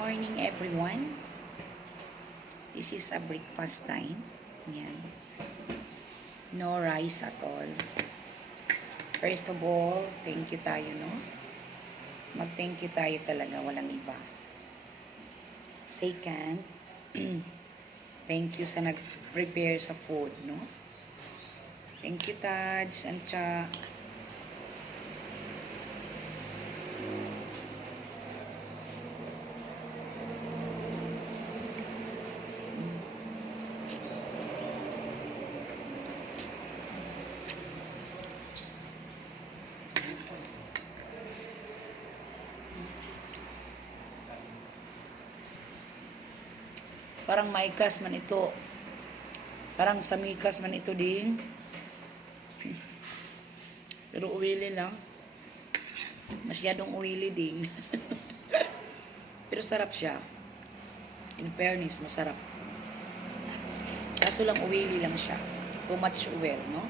morning everyone. This is a breakfast time. Yan. No rice at all. First of all, thank you tayo, no? Mag-thank you tayo talaga, walang iba. Second, thank you sa nag-prepare sa food, no? Thank you, Tads, Ancha. Parang maikas man ito. Parang samikas man ito din. Pero uwili lang. Masyadong uwili din. Pero sarap siya. In fairness, masarap. Kaso lang uwili lang siya. Too much oil, no?